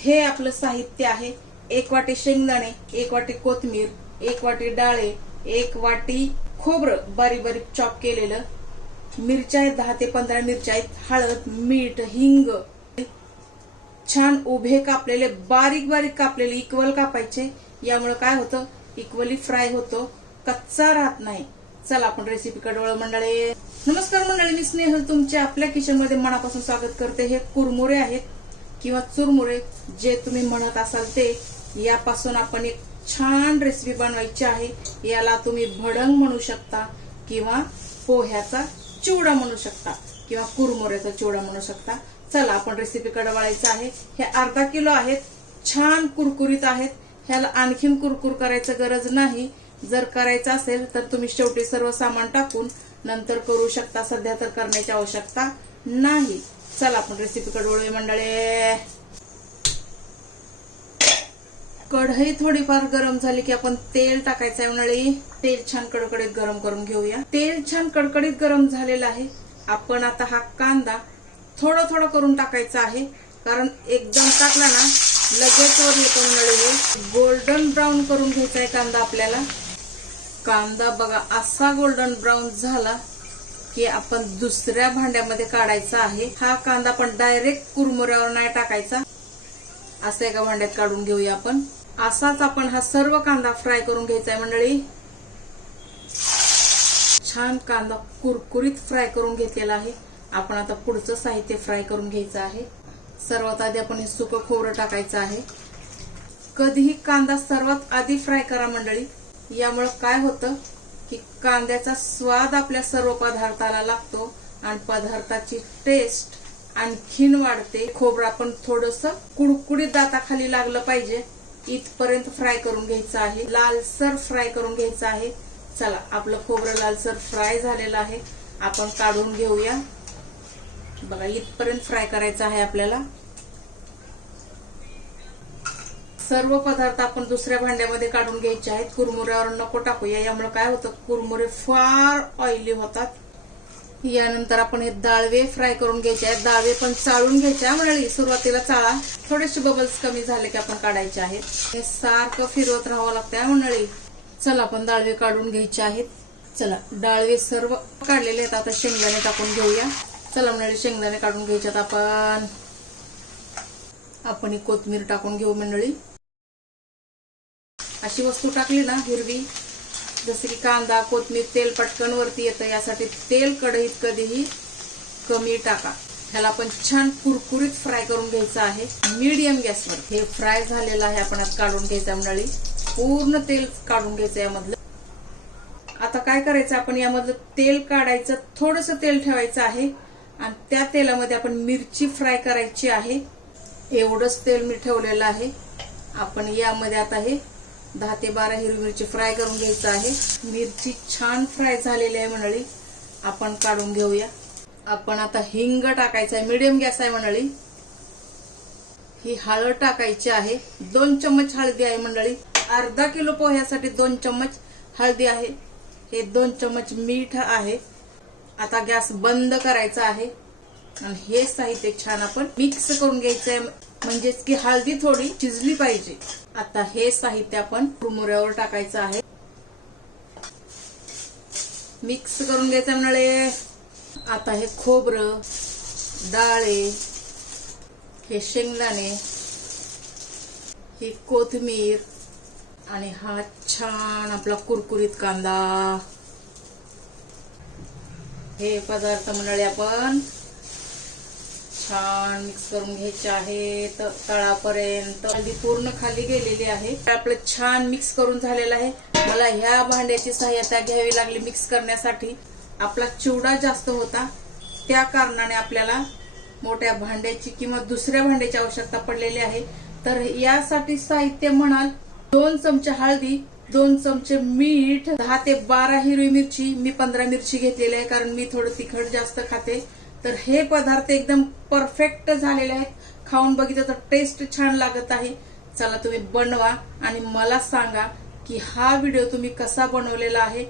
हे आपलं साहित्य आहे. एक वाटी शेंगदाणे एक वाटी कोथमीर एक वाटी डाळे एक वाटी खोबरं बारीक बारीक चॉप केलेलं. मिरच्या आहेत दहा ते पंधरा मिरच्या आहेत. हळद मीठ हिंग. छान उभे कापलेले बारीक बारीक कापलेले इक्वल कापायचे. यामुळे काय होतं? इक्वली फ्राय होतो. कच्चा राहत नाही. चला आपण रेसिपी कडवळ मंडळी. नमस्कार मंडळी मी स्नेहल. तुमचे आपल्या किचनमध्ये मनापासून स्वागत करते. हे कुरमुरे आहेत. किंवा चुरमुरे जे तुम्ही म्हणत असाल ते यापासून आपण एक छान रेसिपी बनवायची आहे. याला तुम्ही भडंग म्हणू शकता किंवा पोह्याचा चिवडा म्हणू शकता किंवा कुरमुऱ्याचा चिवडा म्हणू शकता. चला आपण रेसिपी कडे वळायचं आहे. हे अर्धा किलो आहेत छान कुरकुरीत आहेत. ह्याला आणखीन कुरकुर करायचं गरज नाही. जर करायचं असेल तर तुम्ही शेवटी सर्व सामान टाकून नंतर करू शकता. सध्या तर करण्याची आवश्यकता नाही. चला आपण रेसिपी कडे वळूया मंडळे. कढई थोडीफार गरम झाली की आपण तेल टाकायचं आहे उन्हाळी तेल छान कडकडीत गरम करून घेऊया. तेल छान कडकडीत गरम झालेलं आहे. आपण आता हा कांदा थोडं थोडं करून टाकायचा आहे. कारण एकदम टाकला ना लगेच वर येतो उन्हाळी गोल्डन ब्राऊन करून घ्यायचा आहे कांदा आपल्याला. कांदा बघा असा गोल्डन ब्राऊन झाला. की आपण दुसऱ्या भांड्यामध्ये काढायचा आहे. हा कांदा पण डायरेक्ट कुरमुऱ्यावर नाही टाकायचा. असं एका भांड्यात काढून घेऊया आपण. असाच आपण हा सर्व कांदा फ्राय करून घ्यायचा आहे मंडळी. छान कांदा कुरकुरीत फ्राय करून घेतलेला आहे. आपण आता पुढचं साहित्य फ्राय करून घ्यायचं आहे. सर्वात आधी आपण हे सुकं खोबरं टाकायचं आहे. कधीही कांदा सर्वात आधी फ्राय करा मंडळी. यामुळं काय होतं? की कांद्याचा स्वाद आपल्या सर्व पदार्थाला लागतो आणि पदार्थाची टेस्ट आणखीन वाढते. खोबरं आपण थोडस कुडकुडीत दाताखाली लागलं पाहिजे. इथपर्यंत फ्राय करून घ्यायचं आहे. लालसर फ्राय करून घ्यायचं आहे. चला आपलं खोबरं लालसर फ्राय झालेलं आहे. आपण काढून घेऊया. बघा इथपर्यंत फ्राय करायचं आहे आपल्याला. सर्व पदार्थ आपण दुसऱ्या भांड्यामध्ये काढून घ्यायचे आहेत. कुरमुऱ्यावर नको टाकूया. यामुळे काय होतं? कुरमुरे फार ऑइली होतात. यानंतर आपण हे दाळवे फ्राय करून घ्यायचे आहेत. दाळवे पण चाळून घ्यायचे मंडळी सुरुवातीला चाळा. थोडेसे बबल्स कमी झाले की आपण काढायचे आहेत. हे सारखं फिरवत राहावं लागतं मंडळी. चला आपण दाळवे काढून घ्यायचे आहेत. चला डाळवे सर्व काढलेले आहेत. आता शेंगदाणे टाकून घेऊया. चला मंडळी शेंगदाणे काढून घ्यायच्यात आपण. आपण ही कोथमीर टाकून घेऊ मंडळी. अशी वस्तू टाकली ना हिरवी जसं की कांदा कोथमीर तेल पटकन वरती येतं यासाठी तेल कढईत कधीही कमी टाका. ह्याला आपण छान कुरकुरीत फ्राय करून घ्यायचं आहे. मीडियम गॅसवर. हे फ्राय झालेलं आहे आपण आज काढून घ्यायचं मंडळी पूर्ण तेल काढून घ्यायचं यामधलं. आता काय करायचं आपण यामधलं तेल काढायचं थोडस तेल ठेवायचं आहे. आणि त्या तेलामध्ये आपण मिरची फ्राय करायची आहे. एवढंच तेल मी ठेवलेलं आहे. आपण यामध्ये आता हे दहा ते बारा हिरवी मिरची फ्राय करून घ्यायचं आहे. मिरची छान फ्राय झालेली आहे मंडळी. आपण काढून घेऊया. आपण आता हिंग टाकायचं आहे. मिडियम गॅस आहे मंडळी. ही हळद टाकायची आहे. दोन चम्मच हळदी आहे मंडळी. अर्धा किलो पोह्यासाठी दोन चम्मच हळदी आहे. हे दोन चम्मच मीठ आहे. आता गॅस बंद करायचा आहे. आणि हे साहित्य छान आपण मिक्स करून घ्यायचं आहे. म्हणजेच की हळदी थोडी शिजली पाहिजे. आता हे साहित्य आपण कुरमुऱ्यावर टाकायचं आहे. मिक्स करून घ्यायचं म्हणाले. आता हे खोबरं डाळे हे शेंगदाणे ही कोथमीर आणि हा छान आपला कुरकुरीत कांदा. हे पदार्थ मंडळी आपण. छान मिक्स करून घ्यायचे आहेत. तळापर्यंत हळदी पूर्ण खाली गेलेली आहे. आपलं छान मिक्स करून झालेलं आहे. मला ह्या भांड्याची सहाय्यता घ्यावी लागली मिक्स करण्यासाठी. आपला चिवडा जास्त होता. त्या कारणाने आपल्याला मोठ्या भांड्याची किंवा दुसऱ्या भांड्याची आवश्यकता पडलेली आहे. तर यासाठी साहित्य म्हणाल दोन चमचे हळदी दोन चमचे मीठ दहा ते बारा हिरवी मिरची. मी पंधरा मिरची घेतलेली आहे कारण मी थोडं तिखट जास्त खाते. तर हे पदार्थ एकदम परफेक्ट झालेले आहेत. खाऊन बघितलं तर टेस्ट छान लागत आहे. चला तुम्ही बनवा आणि मला सांगा की हा व्हिडिओ तुम्ही कसा बनवलेला आहे.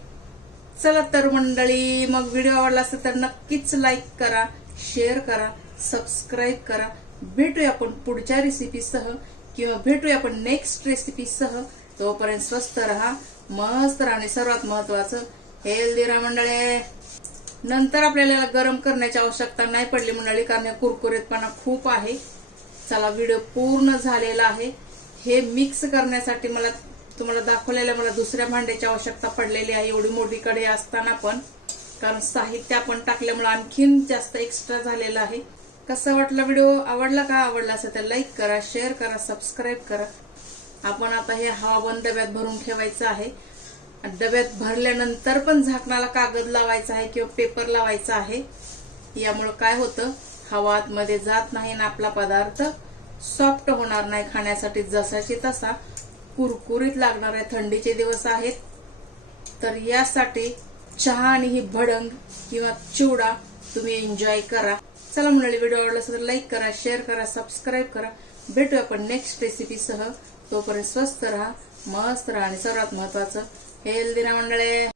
चला तर मंडळी मग व्हिडिओ आवडला असेल तर नक्कीच लाईक करा शेअर करा सबस्क्राईब करा. भेटूया आपण पुढच्या रेसिपीसह किंवा भेटूया आपण नेक्स्ट रेसिपीसह तोपर्यंत स्वस्त राहा मस्त राहणे सर्वात महत्वाचं. हेल्दी राहा मंडळे. नंतर आपल्याला गरम करण्याची आवश्यकता नाही पडली मंडळी कारण कुरकुरेतपणा कुरकुरीतपणा खूप आहे. चला व्हिडिओ पूर्ण झालेला आहे. हे मिक्स करण्यासाठी मला तुम्हाला दाखवलेल्या मला दुसऱ्या भांड्याची आवश्यकता पडलेली आहे. एवढी मोठी कडे असताना पण कारण साहित्य आपण टाकल्यामुळे आणखीन जास्त एक्स्ट्रा झालेलं आहे. कसं वाटलं व्हिडिओ आवडला का? आवडला असेल तर लाईक करा शेअर करा सबस्क्राईब करा. आपण आता हे हवाबंद डब्यात भरून ठेवायचं आहे. डब्यात भरल्यानंतर पण झाकणाला कागद लावायचा आहे किंवा पेपर लावायचा आहे. यामुळं काय होतं? हवा आतमध्ये जात नाही ना आपला पदार्थ सॉफ्ट होणार नाही खाण्यासाठी. जसाची तसा कुरकुरीत लागणार आहे थंडीचे दिवस आहेत. तर यासाठी चहा आणि ही भडंग किंवा चिवडा तुम्ही एन्जॉय करा. चला मंडळी व्हिडिओ आवडला असेल तर लाईक करा शेअर करा सबस्क्राईब करा. भेटूया आपण नेक्स्ट रेसिपीसह तोपर्यंत स्वस्त राहा. मस्त राहणे. सर्वात महत्वाचं. हेल्दी ना मंडळे.